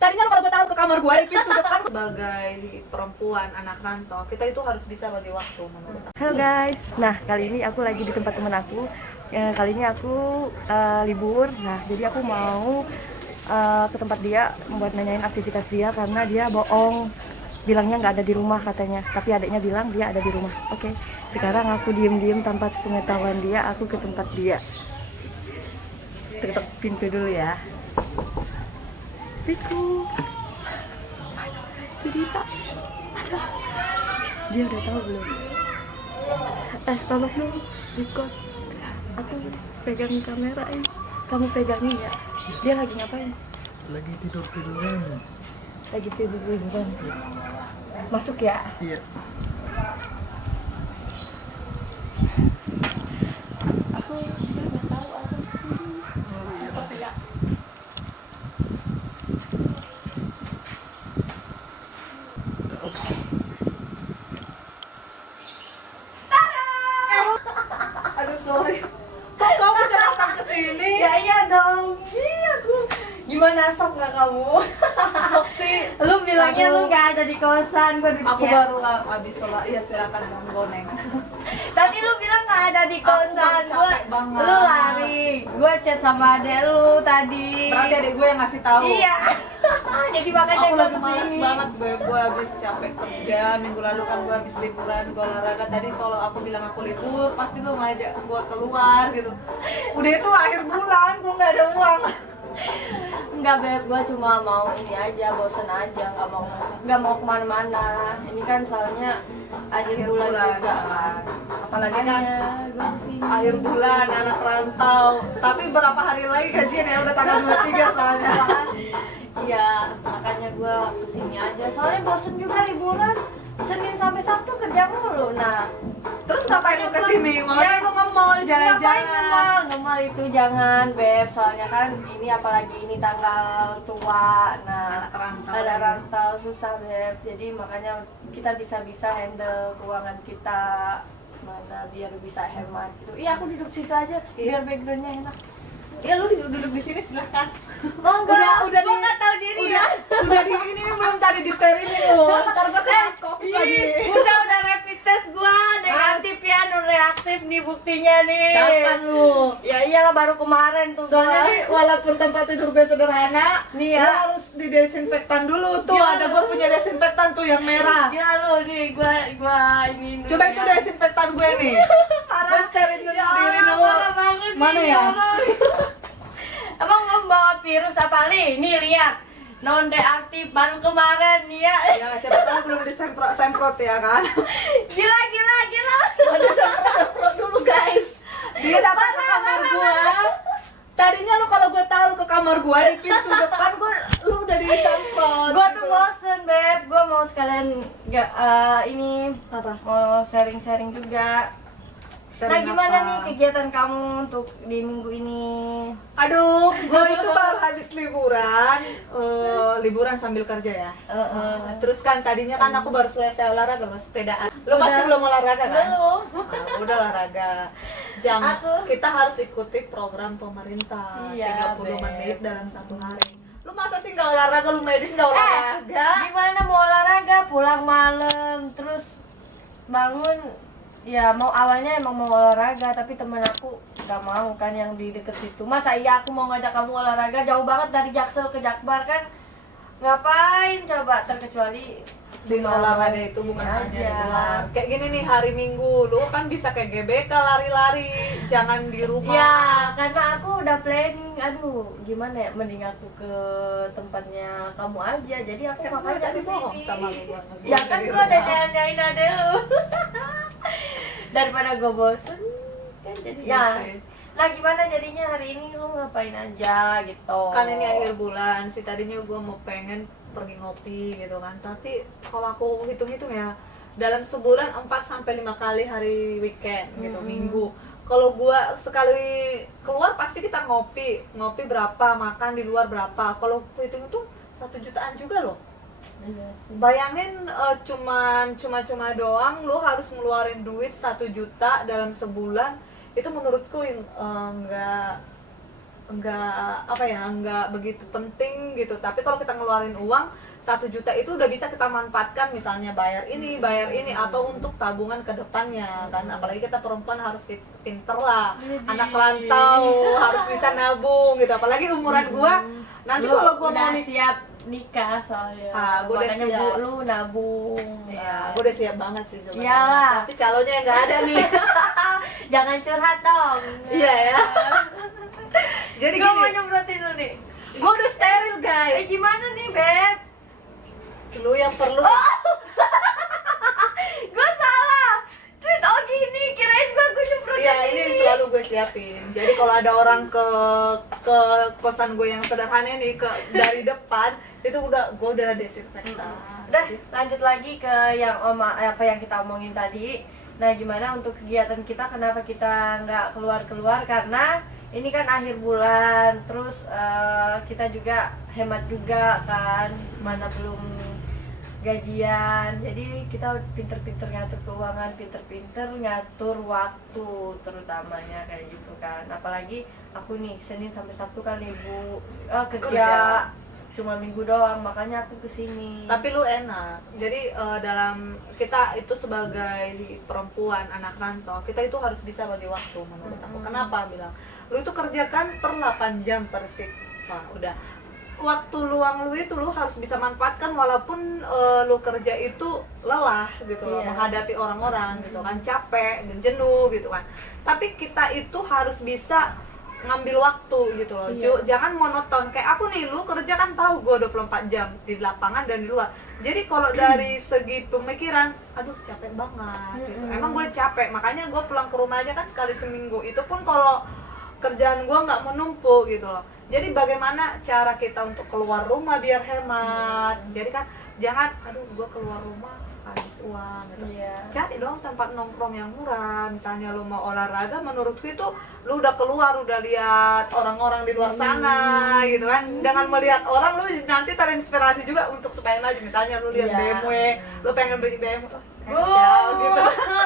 Tadinya kalau gue tahu ke kamar gue, pintu depan. Sebagai perempuan anak rantau, kita itu harus bisa bagi waktu menurut aku. Halo guys, nah kali ini aku lagi di tempat temen aku. Kali ini aku libur, nah jadi aku mau ke tempat dia buat nanyain aktivitas dia karena dia bohong, bilangnya nggak ada di rumah katanya, tapi adiknya bilang dia ada di rumah. Oke, sekarang aku diem-diem tanpa sepengetahuan dia, aku ke tempat dia. Ketok pintu dulu ya. Riku, si Dita, dia udah tahu belum? Tolong dong, Riko, aku pegang kamera ini, kamu pegangin ya. Dia lagi ngapain? Lagi tiduran. Lagi tiduran. Masuk ya? Iya. Aku nggak tahu aku sini. Apa ya? Aduh sorry, kok kamu bisa datang ke sini? Ya iya dong. Iya aku. Gimana sok nggak kamu? Sok sih. Lu bilangnya lu nggak ada di kosan, gua Aku baru habis sholat. Iya silakan monggo Neng. Tadi lu bilang nggak ada di Aku kosan, baru gua capek banget. lu lari, gua chat sama adek lu tadi. Berarti adik gue yang ngasih tahu. Iya. Jadi makanya Aku gua lagi malas kesini. banget, gue habis capek kerja. Minggu lalu kan gue habis liburan, gue olahraga. Tadi kalau aku bilang aku libur, pasti lu ngajak gue keluar gitu. Udah itu akhir bulan, gue nggak ada uang. Enggak beb, gua cuma mau ini aja, bosen aja, nggak mau kemana-mana. Ini kan soalnya akhir bulan juga kan. Apalagi kan Makanya gua kesini. akhir bulan, anak rantau. Tapi berapa hari lagi gajian ya, udah tanggal 23 soalnya. Iya, makanya gua kesini aja. Soalnya bosen juga liburan. Senin sampai Sabtu kerja mulu. Nah, Terus ngapain lu kesini? Makanya lu nge-mall, ngapain jalan-jalan. ngemal itu jangan beb. Soalnya kan ini apalagi ini tanggal tua. Nah, Anak rantau. ada rantau susah beb. Jadi makanya kita bisa handle keuangan kita mana biar bisa hemat gitu. Iya aku duduk situ aja biar backgroundnya enak. Ya lu duduk di sini silahkan. Oh enggak, Udah gua nggak tahu diri ya. Udah di ini belum tadi di sterilin lu. Ntar gue kena COVID lagi. Udah rapid test gua negatif ya, non reaktif nih buktinya nih. Kapan lu? Ya iyalah baru kemarin tuh Soalnya gua. nih walaupun tempat tidur gue sederhana, Nih ya. lu harus didesinfektan dulu tuh. Ya. Ada gue punya desinfektan tuh yang merah. Gila lu nih, gua ini dulu Coba itu ya. desinfektan gue nih. Gue sterilin dulu Ya diri Allah, dulu. parah banget Mana nih, ya? Allah. Emang membawa virus apa nih? Nih lihat, non reaktif baru kemarin nih ya. Ya siapa tahu belum disemprot ya kan. Gila. Ada semprot dulu guys. Dia datang ke kamar gua. Tadinya lu kalau gua tahu ke kamar gua di pintu depan lu udah disemprot. Gua tuh bosen beb, gua mau sekalian ini Apa? mau sharing-sharing juga. Nah Sharing gimana apa? nih kegiatan kamu untuk di minggu ini? Aduh, gue itu baru habis liburan, liburan sambil kerja ya. Terus kan tadinya kan aku baru selesai olahraga, mas sepedaan. Lo pasti Udah. belum olahraga kan? Belum. Nah, udah olahraga. Kita harus ikuti program pemerintah. Iya, 30 Beb. menit dalam satu hari. Lu masa sih nggak olahraga? Lu medis nggak olahraga? Gimana mau olahraga pulang malam terus bangun ya mau awalnya emang mau olahraga tapi temen aku gak mau kan yang di deket situ. Masa iya aku mau ngajak kamu olahraga jauh banget dari Jaksel ke Jakbar kan? Ngapain coba terkecuali Di olahraga itu bukan Ini hanya di aja. luar. Kayak gini nih hari Minggu, lu kan bisa kayak GBK lari-lari, jangan di rumah. ya karena aku udah planning. Aduh gimana ya, mending aku ke tempatnya kamu aja. Jadi aku Kan gue makanya tadi di bohong sini. sama lu. Ya kan di gua udah rumah. nyanyain ade lu. Daripada gue bosen kan jadi Iya ya. sih. Nah gimana jadinya hari ini lu ngapain aja gitu? Kan ini akhir bulan sih, tadinya gue mau pengen pergi ngopi gitu kan, tapi kalau aku hitung-hitung ya dalam sebulan 4-5 kali hari weekend gitu, minggu. Kalau gue sekali keluar pasti kita ngopi berapa, makan di luar berapa. Kalau aku hitung itu 1 jutaan juga loh. Iya sih. Bayangin cuma doang lu harus ngeluarin duit 1 juta dalam sebulan. Itu menurutku nggak begitu penting gitu. Tapi kalau kita ngeluarin uang 1 juta itu udah bisa kita manfaatkan, misalnya bayar ini atau untuk tabungan ke depannya kan. Apalagi kita perempuan harus pinter lah, anak rantau harus bisa nabung gitu. Apalagi umuran gua, nanti kalau gua mau udah siap nikah soalnya. Gua udah makanya siap. lu nabung. Ya, gua udah siap banget sih sebenarnya. Iyalah. Tapi calonnya nggak ada nih. Jangan curhat dong. Iya ya. Jadi Gua mau gini, nyemprotin lu nih. gua udah steril guys. Gimana nih, Beb? Lu yang perlu. Gue salah. Terus gini, kirain gue nyemprotin. Iya, ini selalu gue siapin. Jadi kalau ada orang ke kosan gue yang sederhana ini dari depan, itu gue udah desinfektan. Udah, lanjut lagi ke yang apa yang kita omongin tadi. Nah, gimana untuk kegiatan kita? Kenapa kita nggak keluar-keluar? Karena ini kan akhir bulan, terus kita juga hemat juga kan, mana belum gajian. Jadi kita pinter-pinter ngatur keuangan, pinter-pinter ngatur waktu terutamanya kayak gitu kan. Apalagi aku nih Senin sampai Sabtu kan kerja cuma minggu doang, makanya aku kesini. Tapi lu enak. Jadi dalam kita itu sebagai perempuan anak rantau, kita itu harus bisa bagi waktu menurut aku. Kenapa bilang? Lu itu kerjakan per 8 jam per shift. Nah, udah. Waktu luang lu itu lu harus bisa manfaatkan, walaupun lu kerja itu lelah gitu loh, menghadapi orang-orang gitu kan, capek dan jenuh gitu kan. Tapi kita itu harus bisa ngambil waktu gitu loh. Jangan monoton. Kayak aku nih, lu kerja kan tahu gue 24 jam di lapangan dan di luar. Jadi kalau dari segi pemikiran, aduh capek banget gitu. Emang gue capek, makanya gue pulang ke rumah aja kan sekali seminggu. Itu pun kalau kerjaan gue nggak menumpuk gitu loh. Jadi bagaimana cara kita untuk keluar rumah biar hemat. Jadi kan jangan, aduh gue keluar rumah habis uang gitu. Cari dong tempat nongkrong yang murah. Misalnya lu mau olahraga, menurutku itu lu udah keluar, udah lihat orang-orang di luar sana gitu kan. Dengan melihat orang, lu nanti terinspirasi juga untuk supaya maju. Misalnya lu lihat BMW, lu pengen beli BMW. Gitu.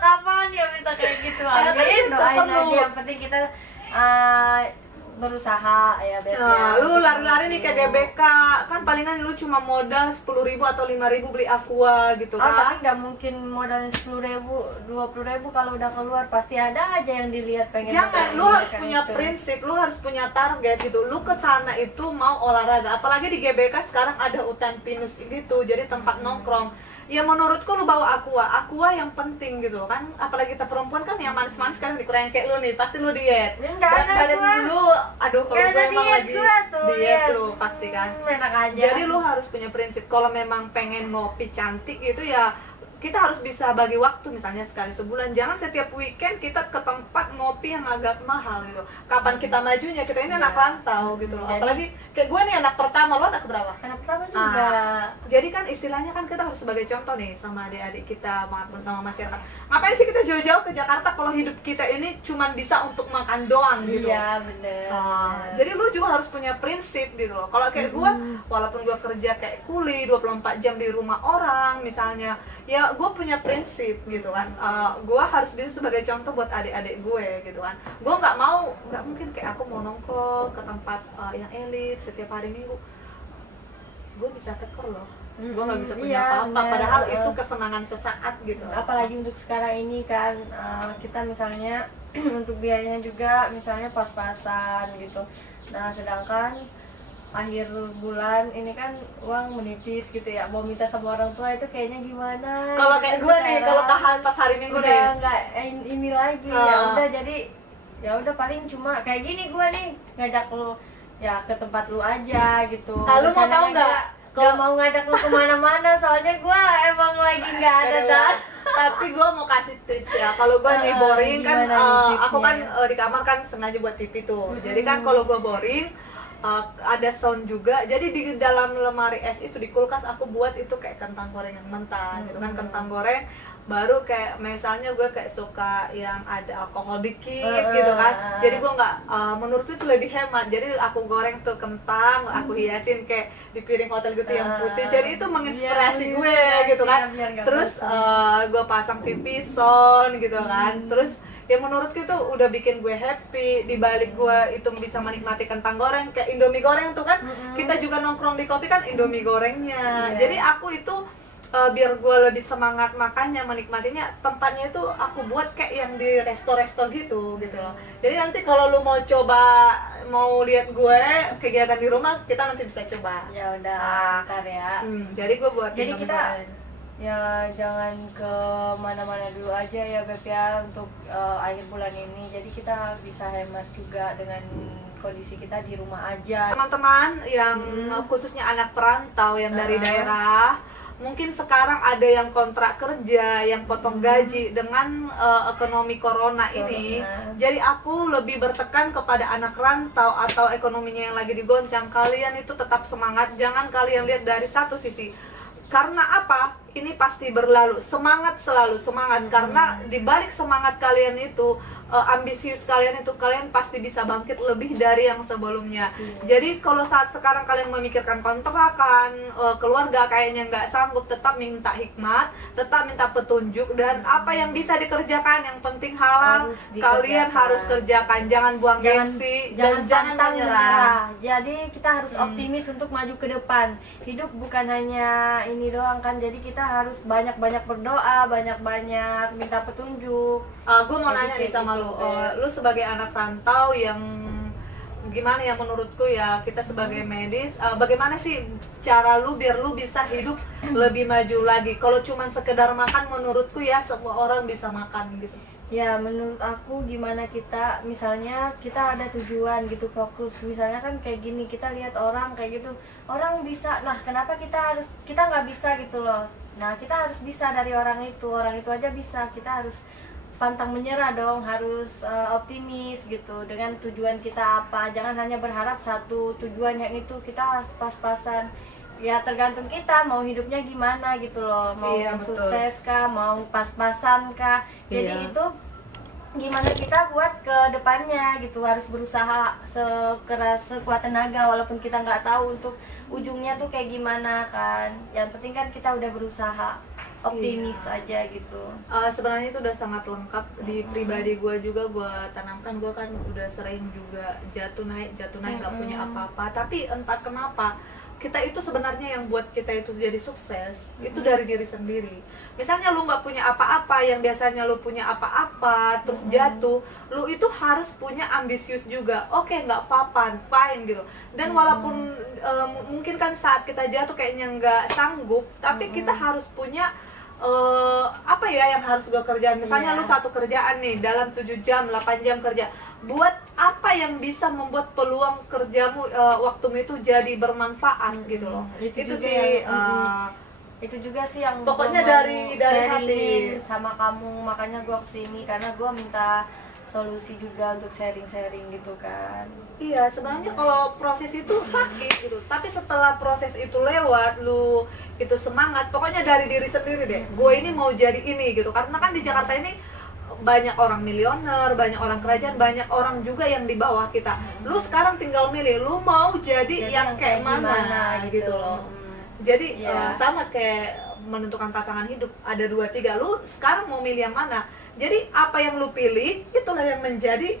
Kapan ya bisa kayak gitu? Amin, doain aja. Yang penting kita berusaha ya, Beb. Nah, lu lari-lari nih ke GBK, kan palingan lu cuma modal 10.000 atau 5.000 beli aqua gitu kan. Tapi nggak mungkin modalnya 10.000, 20.000 kalau udah keluar pasti ada aja yang dilihat pengen. Jangan, lu harus punya prinsip, lu harus punya target gitu. Lu ke sana itu mau olahraga, apalagi di GBK sekarang ada hutan pinus gitu, jadi tempat nongkrong. Ya menurutku lu bawa aqua yang penting gitu loh kan, apalagi kita perempuan kan yang manis-manis kan dikurangin kayak lu nih, pasti lu diet. Enggak ada badan gua. dulu, aduh kalau gue emang lagi diet tuh pasti kan. Enak aja. Jadi lu harus punya prinsip, kalau memang pengen ngopi cantik gitu ya kita harus bisa bagi waktu, misalnya sekali sebulan. Jangan setiap weekend kita ke tempat ngopi yang agak mahal gitu. Kapan kita majunya? Kita ini anak rantau gitu loh. Apalagi kayak gue nih anak pertama, lo anak berapa? Anak pertama juga. Jadi kan istilahnya kan kita harus sebagai contoh nih sama adik-adik kita maupun sama masyarakat. Ngapain sih kita jauh-jauh ke Jakarta kalau hidup kita ini cuma bisa untuk makan doang gitu. Iya bener. Jadi lu juga harus punya prinsip gitu loh. Kalau kayak gue, walaupun gue kerja kayak kuli 24 jam di rumah orang misalnya, ya gue punya prinsip gitu kan. Gue harus bisa sebagai contoh buat adik-adik gue gitu kan. Gue nggak mungkin kayak aku mau nongkrong ke tempat yang elit setiap hari Minggu. Gue bisa teker loh. Gue nggak bisa punya apa-apa. Padahal itu kesenangan sesaat gitu. Apalagi untuk sekarang ini kan kita misalnya untuk biayanya juga misalnya pas-pasan gitu. Nah sedangkan akhir bulan ini kan uang menipis gitu ya, mau minta sama orang tua itu kayaknya gimana. Kalau kayak gue nih, kalau tahan pas hari Minggu udah nih nggak ini lagi. Ya udah, jadi ya udah paling cuma kayak gini gue nih ngajak lu ya ke tempat lu aja gitu. Lu mau tahu nggak? Gak mau ngajak lu kemana-mana soalnya gue emang lagi nggak ada dah. Tapi gue mau kasih tips ya. Kalau gue nih boring kan, aku kan di kamar kan sengaja buat TV tuh. Jadi kan kalau gue boring, ada sound juga. Jadi di dalam lemari es itu, di kulkas aku buat itu kayak kentang goreng yang mentah gitu kan, kentang goreng. Baru kayak misalnya gue kayak suka yang ada alkohol dikit gitu kan, jadi gue nggak, menurutku itu lebih hemat. Jadi aku goreng tuh kentang, aku hiasin kayak di piring hotel gitu yang putih, jadi itu menginspirasi gue gitu kan. Terus gue pasang TV sound gitu kan, terus ya menurutku itu udah bikin gue happy. Di balik gue itu bisa menikmati kentang goreng, kayak Indomie goreng tuh kan, kita juga nongkrong di kopi kan Indomie gorengnya. Jadi aku itu biar gue lebih semangat makannya, menikmatinya, tempatnya itu aku buat kayak yang di resto-resto gitu loh. Jadi nanti kalau lu mau coba, mau lihat gue kegiatan di rumah, kita nanti bisa coba. Ya udah, ntar ya. Jadi gue buat Jadi Indomie kita goreng. ya jangan ke mana-mana dulu aja ya Beb ya untuk akhir bulan ini. Jadi kita bisa hemat juga dengan kondisi kita di rumah aja. Teman-teman yang khususnya anak perantau yang dari daerah, mungkin sekarang ada yang kontrak kerja, yang potong gaji dengan ekonomi corona ini. Jadi aku lebih bertekan kepada anak rantau atau ekonominya yang lagi digoncang. Kalian itu tetap semangat, jangan kalian lihat dari satu sisi. Karena apa? Ini pasti berlalu. Semangat, selalu semangat. Karena dibalik semangat kalian itu, ambisius kalian itu, kalian pasti bisa bangkit lebih dari yang sebelumnya. Jadi kalau saat sekarang kalian memikirkan kontrakan, keluarga kayaknya nggak sanggup, tetap minta hikmat, tetap minta petunjuk, dan apa yang bisa dikerjakan, yang penting halal, kalian harus kerjakan. Jangan buang gengsi dan jangan pantang menyerah. Jadi kita harus optimis untuk maju ke depan. Hidup bukan hanya ini doang kan. Jadi kita harus banyak-banyak berdoa, banyak-banyak minta petunjuk. Gue mau nanya nih sama lu, lu sebagai anak rantau yang gimana ya, menurutku ya kita sebagai medis, bagaimana sih cara lu biar lu bisa hidup lebih maju lagi? Kalau cuman sekedar makan, menurutku ya semua orang bisa makan gitu. Ya menurut aku gimana kita, misalnya kita ada tujuan gitu, fokus. Misalnya kan kayak gini, kita lihat orang kayak gitu, orang bisa, nah kenapa kita nggak bisa gitu loh. Nah kita harus bisa dari orang itu aja bisa. Kita harus pantang menyerah dong, harus optimis gitu dengan tujuan kita apa. Jangan hanya berharap satu tujuan yang itu kita pas-pasan. Ya tergantung kita mau hidupnya gimana gitu loh, mau sukses kah, mau pas-pasan kah. Jadi itu gimana kita buat ke depannya gitu, harus berusaha sekeras sekuat tenaga walaupun kita nggak tahu untuk ujungnya tuh kayak gimana kan. Yang penting kan kita udah berusaha, optimis aja gitu. Sebenarnya itu udah sangat lengkap di pribadi gue juga. Gue tanamkan, gue kan udah sering juga jatuh naik nggak punya apa-apa, tapi entah kenapa kita itu sebenarnya yang buat kita itu jadi sukses itu dari diri sendiri. Misalnya lu nggak punya apa-apa, yang biasanya lu punya apa-apa terus jatuh, lu itu harus punya ambisius juga. Oke, nggak apa-apa, fine gitu. Dan walaupun mungkin kan saat kita jatuh kayaknya nggak sanggup, tapi kita harus punya apa ya yang harus gue kerjain. Misalnya lu satu kerjaan nih dalam 7 jam, 8 jam kerja, buat apa yang bisa membuat peluang kerjamu, waktumu itu jadi bermanfaat gitu loh. Itu sih itu juga sih yang pokoknya gua mau dari hati sama kamu. Makanya gue kesini karena gue minta solusi juga untuk sharing-sharing gitu kan. Iya, sebenarnya kalau proses itu sakit gitu, tapi setelah proses itu lewat, lu itu semangat, pokoknya dari diri sendiri deh. Gue ini mau jadi ini gitu, karena kan di Jakarta ini banyak orang milioner, banyak orang kerajaan, banyak orang juga yang di bawah kita. Lu sekarang tinggal milih, lu mau jadi yang kayak mana gitu loh. Jadi sama kayak menentukan pasangan hidup, ada 2, 3, lu sekarang mau milih yang mana. Jadi apa yang lu pilih itulah yang menjadi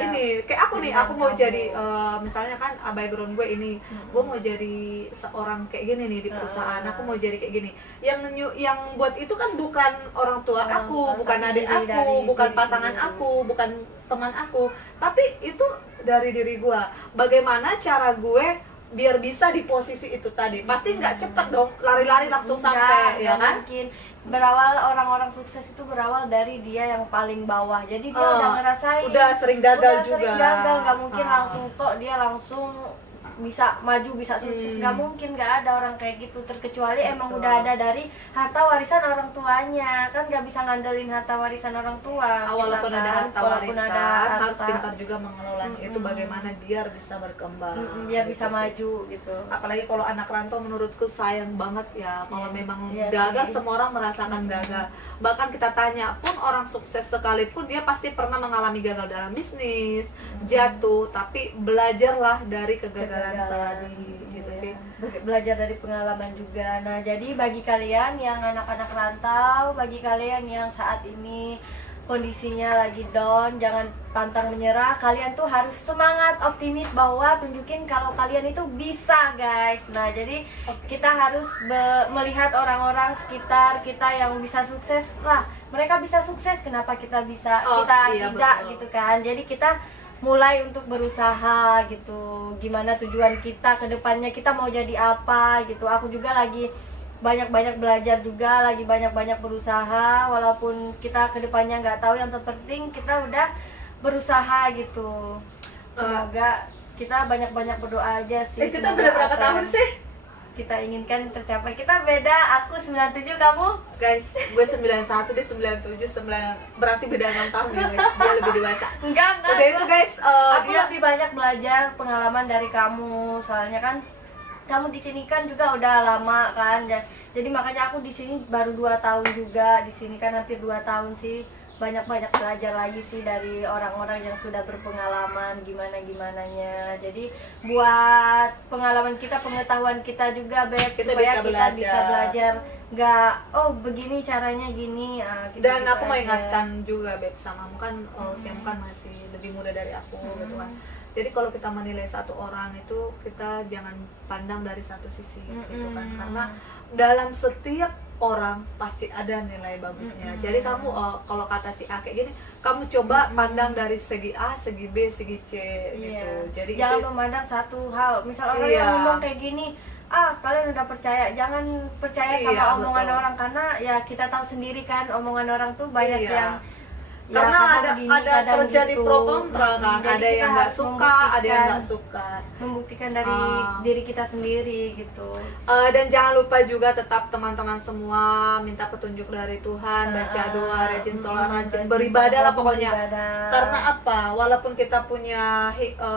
ini. Kayak aku nih, aku mau jadi misalnya kan background gue ini, gue mau jadi seorang kayak gini nih di perusahaan, aku mau jadi kayak gini. Yang buat itu kan bukan orang tua aku, bukan adik aku, bukan pasangan aku, bukan teman aku, tapi itu dari diri gue. Bagaimana cara gue biar bisa di posisi itu tadi? Pasti nggak cepet dong lari-lari langsung sampai, ya kan? Mungkin berawal, orang-orang sukses itu berawal dari dia yang paling bawah. Jadi dia udah ngerasain, udah sering gagal juga. Sering gagal, nggak mungkin langsung dia langsung bisa maju, bisa sukses. Nggak mungkin, nggak ada orang kayak gitu, terkecuali emang udah ada dari harta warisan orang tuanya. Kan nggak bisa ngandelin harta warisan orang tua. Walaupun kita ada kan, harta walaupun warisan, ada harus harta, pintar juga mengelolanya itu bagaimana biar bisa berkembang. biar gitu bisa sih. maju gitu. Apalagi kalau anak rantau menurutku sayang banget ya kalau memang Iya gagal, sih. semua orang merasakan gagal. Bahkan kita tanya pun orang sukses sekalipun dia pasti pernah mengalami gagal dalam bisnis, jatuh, tapi belajarlah dari kegagalan tadi gitu Iya. sih. Belajar dari pengalaman juga. Nah, jadi bagi kalian yang anak-anak rantau, bagi kalian yang saat ini kondisinya lagi down, jangan pantang menyerah. Kalian tuh harus semangat, optimis, bahwa tunjukin kalau kalian itu bisa, guys. Nah, jadi kita harus melihat orang-orang sekitar kita yang bisa sukses. Lah, mereka bisa sukses, kenapa kita bisa, kita Iya, tidak betul. gitu kan. Jadi kita mulai untuk berusaha gitu, gimana tujuan kita ke depannya, kita mau jadi apa gitu. Aku juga lagi banyak-banyak belajar juga, lagi banyak-banyak berusaha, walaupun kita ke depannya nggak tahu, yang terpenting kita udah berusaha gitu. Semoga kita banyak-banyak berdoa aja sih. Kita semoga beda berapa apa yang tahun sih? kita inginkan tercapai. Kita beda, aku 97, kamu? Guys, gue 91, dia 97, 9, berarti beda 6 tahun ya guys. Dia lebih dewasa. Enggak. Udah itu guys, Aku dia lebih banyak belajar pengalaman dari kamu, soalnya kan kamu di sini kan juga udah lama kan, jadi makanya aku di sini baru 2 tahun juga, di sini kan hampir 2 tahun sih. Banyak-banyak belajar lagi sih dari orang-orang yang sudah berpengalaman gimana-gimananya. Jadi buat pengalaman kita, pengetahuan kita juga, Beb, Kita supaya bisa kita belajar. bisa belajar. Nggak, oh begini caranya gini. Gitu dan aku mau aja. ingatkan juga Beb sama kamu kan, Siam kan masih lebih muda dari aku gitu kan. Jadi kalau kita menilai satu orang itu, kita jangan pandang dari satu sisi gitu kan, karena dalam setiap orang pasti ada nilai bagusnya. Jadi kamu kalau kata si A kayak gini, kamu coba pandang dari segi A, segi B, segi C gitu. Iya. Jadi jangan itu memandang satu hal. Misal orang Iya. yang ngomong kayak gini, kalian udah percaya, jangan percaya sama Iya, omongan betul. orang, karena ya kita tahu sendiri kan, omongan orang tuh banyak Iya. yang karena kadang ada gini, ada kadang terjadi gitu. pro kontra kan, Jadi ada kita yang nggak harus suka, ada yang nggak suka. membuktikan dari diri kita sendiri gitu. Dan jangan lupa juga tetap teman-teman semua minta petunjuk dari Tuhan, baca doa, rajin sholat, rajin beribadah lah pokoknya. Beribadah. Karena apa? Walaupun kita punya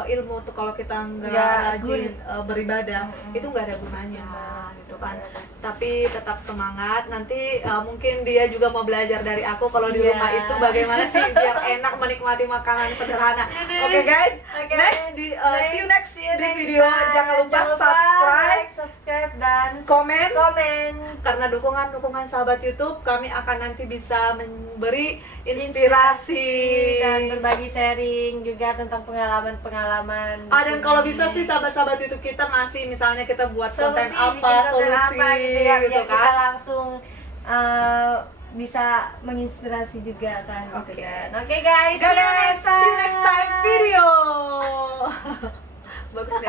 ilmu tuh, kalau kita nggak Ya, rajin beribadah, itu nggak ada gunanya gitu kan. Tapi tetap semangat. Nanti mungkin dia juga mau belajar dari aku kalau di Iya. rumah itu bagaimana sih biar enak menikmati makanan sederhana. Oke guys, Oke. next see you next di video. Jangan lupa subscribe dan komen. komen. Karena dukungan sahabat YouTube, kami akan nanti bisa memberi inspirasi Dan berbagi sharing juga tentang pengalaman-pengalaman. dan kalau bisa sih sahabat-sahabat YouTube kita ngasih, misalnya kita buat konten apa, solusi gitu ya, gitu biar kita kan. langsung bisa menginspirasi juga kan. Gitu Oke. kan. Oke guys, Guys, see you next time video. Bagus guys.